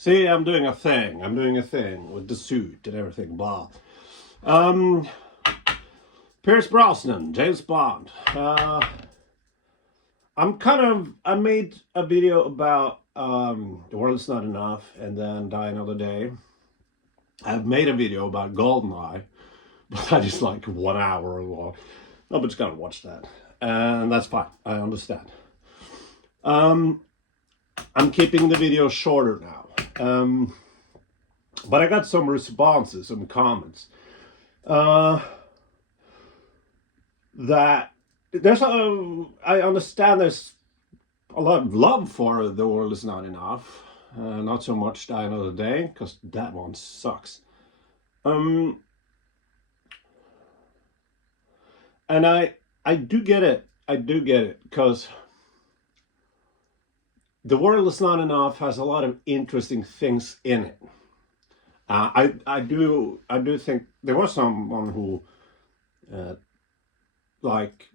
See, I'm doing a thing. I'm doing a thing with the suit and everything, blah. Um, Pierce Brosnan, James Bond. I made a video about The World's Not Enough and then Die Another Day. I've made a video about GoldenEye, but that is like 1 hour long. Nobody's gonna watch that. And that's fine, I understand. I'm keeping the video shorter now. But I got some responses, some comments. That I understand there's a lot of love for The World Is Not Enough. Not so much Die Another Day, because that one sucks. And I do get it. I do get it, because The World Is Not Enough has a lot of interesting things in it. I do think there was someone who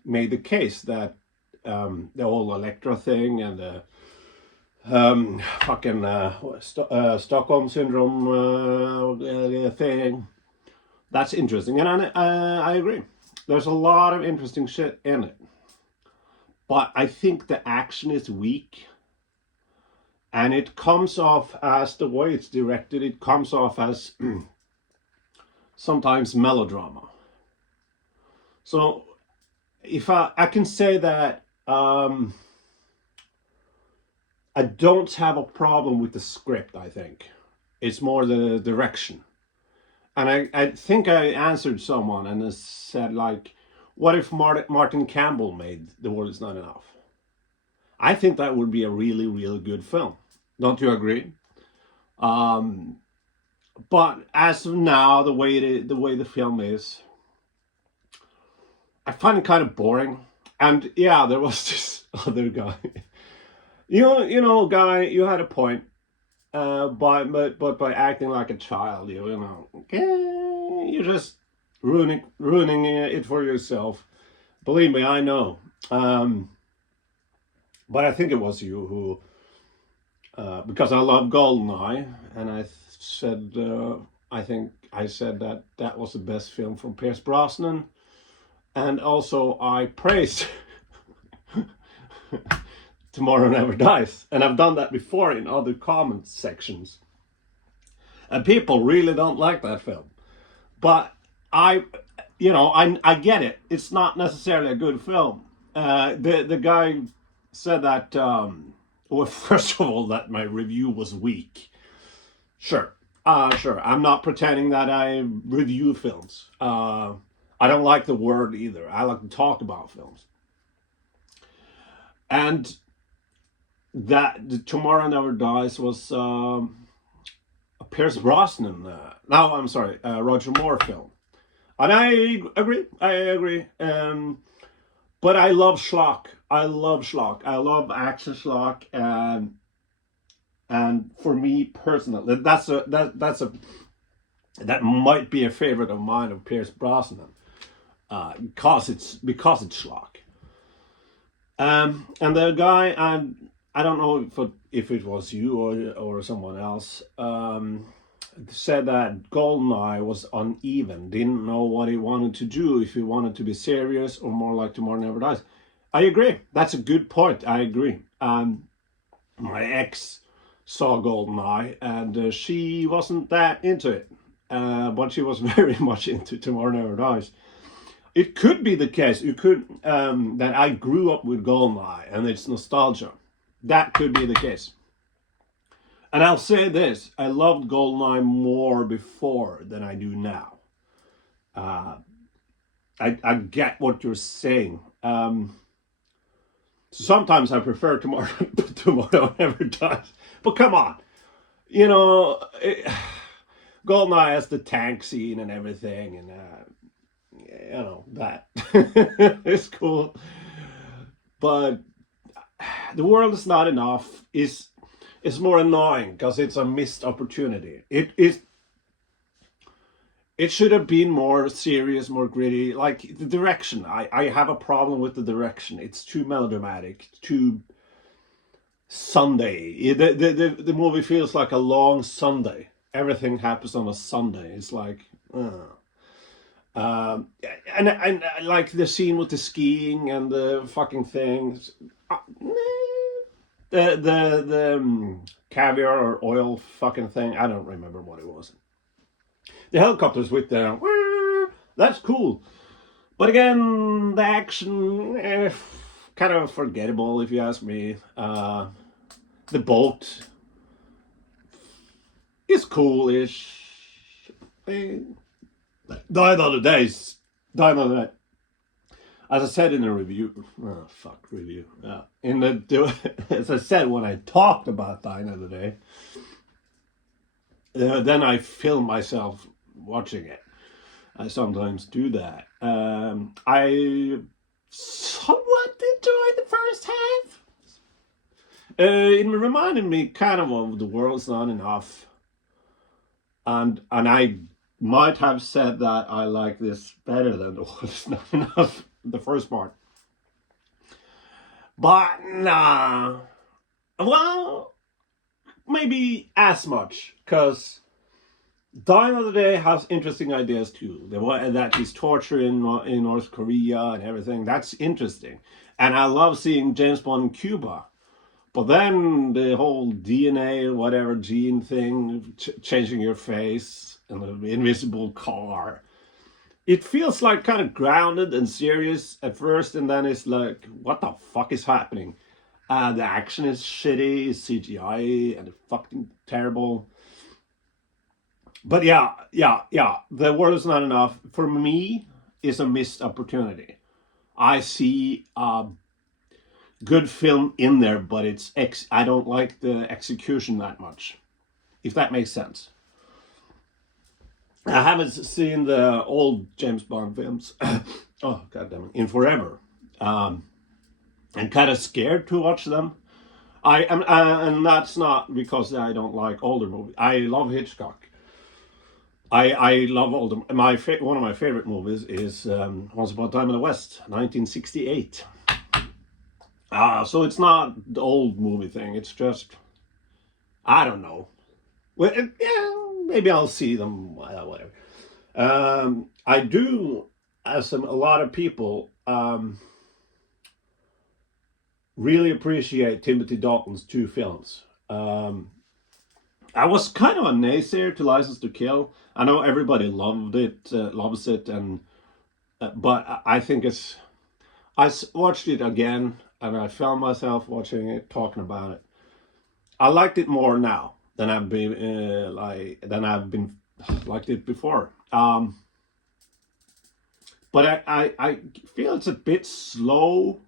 made the case that the whole Electra thing and the Stockholm syndrome thing, that's interesting, and I agree. There's a lot of interesting shit in it, but I think the action is weak. And it comes off as, the way it's directed, it comes off as sometimes melodrama. So if I can say that I don't have a problem with the script, I think. It's more the direction. And I think I answered someone and said, like, what if Martin Campbell made The World Is Not Enough? I think that would be a really, really good film. Don't you agree? But as of now, the way the film is, I find it kind of boring. And yeah, there was this other guy. you know, guy, you had a point. But by acting like a child, you're just ruining it for yourself. Believe me, I know. But I think it was you who. Because I love GoldenEye, and I think I said that was the best film from Pierce Brosnan, and also I praised Tomorrow Never Dies, and I've done that before in other comment sections, and people really don't like that film, but I get it. It's not necessarily a good film. The guy said that. Well, first of all, that my review was weak. Sure. Sure. I'm not pretending that I review films. I don't like the word either. I like to talk about films. And that the Tomorrow Never Dies was a Pierce Brosnan. Roger Moore film. And I agree. But I love schlock. I love action schlock, and for me personally, that might be a favorite of mine of Pierce Brosnan, because it's schlock. And the guy, I don't know if it was you or someone else, said that GoldenEye was uneven, didn't know what he wanted to do, if he wanted to be serious or more like Tomorrow Never Dies. I agree. That's a good point. I agree. My ex saw GoldenEye, and she wasn't that into it, but she was very much into Tomorrow Never Dies. It could be the case. It could that I grew up with GoldenEye and it's nostalgia. That could be the case. And I'll say this, I loved GoldenEye more before than I do now. I get what you're saying. Sometimes I prefer Tomorrow Never Dies. But come on. GoldenEye has the tank scene and everything, and that is cool. But The World Is Not Enough is more annoying because it's a missed opportunity. It should have been more serious, more gritty. Like the direction, I have a problem with the direction. It's too melodramatic, too Sunday. The movie feels like a long Sunday. Everything happens on a Sunday. It's like, um, and I like the scene with the skiing and the fucking things. The caviar or oil fucking thing. I don't remember what it was. The helicopters with the that's cool, but again, the action kind of forgettable if you ask me. The boat is coolish. Die Another Day. Die Another Day. As I said in the review, review. In the as I said when I talked about Die Another Day, then I film myself watching it. I sometimes do that. I somewhat enjoyed the first half. It reminded me kind of The World's Not Enough, and I might have said that I like this better than The World's Not Enough, the first part. But nah, well, maybe as much, because Die Another Day has interesting ideas too. That he's torturing in North Korea and everything. That's interesting. And I love seeing James Bond in Cuba. But then the whole DNA, whatever gene thing, changing your face, and the invisible car. It feels like kind of grounded and serious at first, and then it's like, what the fuck is happening? The action is shitty, CGI, and fucking terrible. But yeah, The World Is Not Enough, for me, is a missed opportunity. I see a good film in there, but I don't like the execution that much, if that makes sense. I haven't seen the old James Bond films, oh god damn it, in forever. I'm kind of scared to watch them. I am, and that's not because I don't like older movies. I love Hitchcock. I love older. One of my favorite movies is Once Upon a Time in the West, 1968. So it's not the old movie thing. It's just, I don't know. Well, yeah, maybe I'll see them. Whatever. I do, as a lot of people, really appreciate Timothy Dalton's two films. I was kind of a naysayer to License to Kill. I know everybody loves it, and but I think it's. I watched it again, and I found myself watching it, talking about it. I liked it more now than I've been liked it before. But I feel it's a bit slow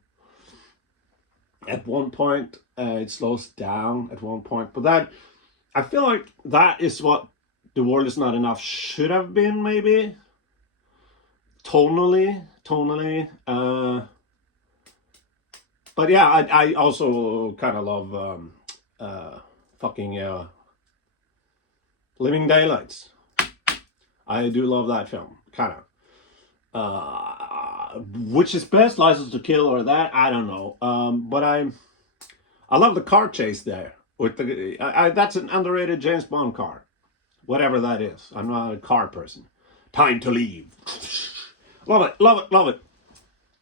at one point. It slows down at one point, but that I feel like that is what The World Is Not Enough should have been, maybe tonally. But yeah, I also kind of love fucking Living Daylights. I do love that film, kind of. Which is best, License to Kill or that? I don't know. But I love the car chase there. With that's an underrated James Bond car, whatever that is. I'm not a car person. Time to Leave. Love it.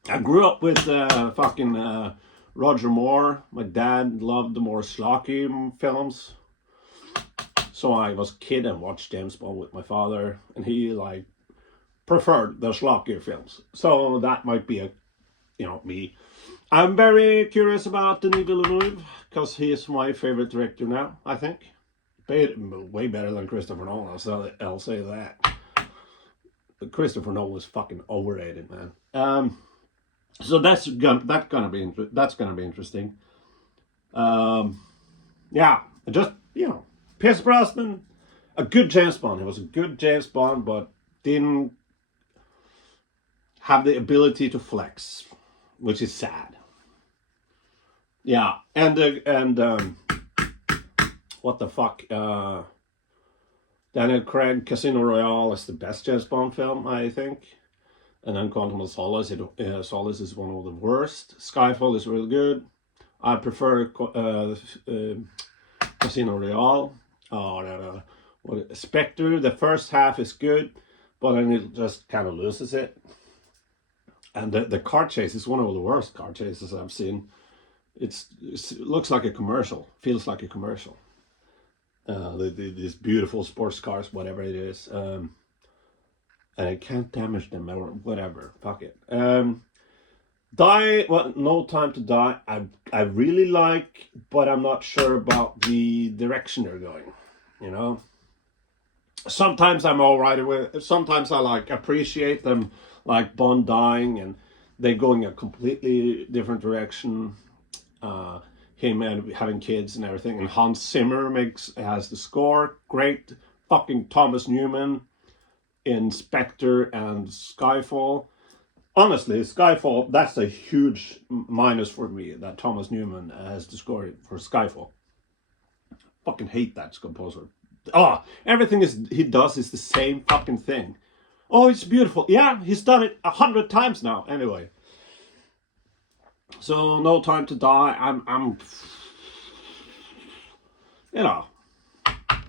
I grew up with fucking Roger Moore. My dad loved the more schlocky films. So I was a kid and watched James Bond with my father, and he preferred the schlockier films. So that might be me. I'm very curious about Denis Villeneuve because he is my favorite director now. I think way better than Christopher Nolan. So I'll say that. Christopher Nolan was fucking overrated, man. So that's gonna be interesting. Yeah, just Pierce Brosnan, a good James Bond. He was a good James Bond, but didn't have the ability to flex, which is sad. Yeah, and what the fuck? Daniel Craig, Casino Royale is the best James Bond film, I think. And then Quantum of Solace is one of the worst. Skyfall is really good. I prefer Casino Royale. Oh, Spectre. The first half is good, but then it just kind of loses it. And the car chase is one of the worst car chases I've seen. It looks like a commercial, feels like a commercial. These beautiful sports cars, whatever it is, and I can't damage them or whatever. Fuck it. No Time to Die. I really like, but I'm not sure about the direction they're going. You know, sometimes I'm all right with. Sometimes I like appreciate them, like Bond dying and they going a completely different direction. Him and having kids and everything, and Hans Zimmer has the score. Great, fucking Thomas Newman in Spectre and Skyfall. Honestly, Skyfall, that's a huge minus for me that Thomas Newman has the score for Skyfall. Fucking hate that composer. Everything he does is the same fucking thing. Oh, it's beautiful. Yeah, he's done it 100 times now. Anyway. So No Time to Die. I'm you know,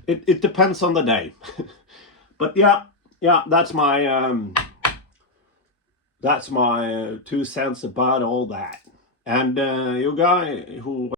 it depends on the day. But yeah, that's my 2 cents about all that. And you guy who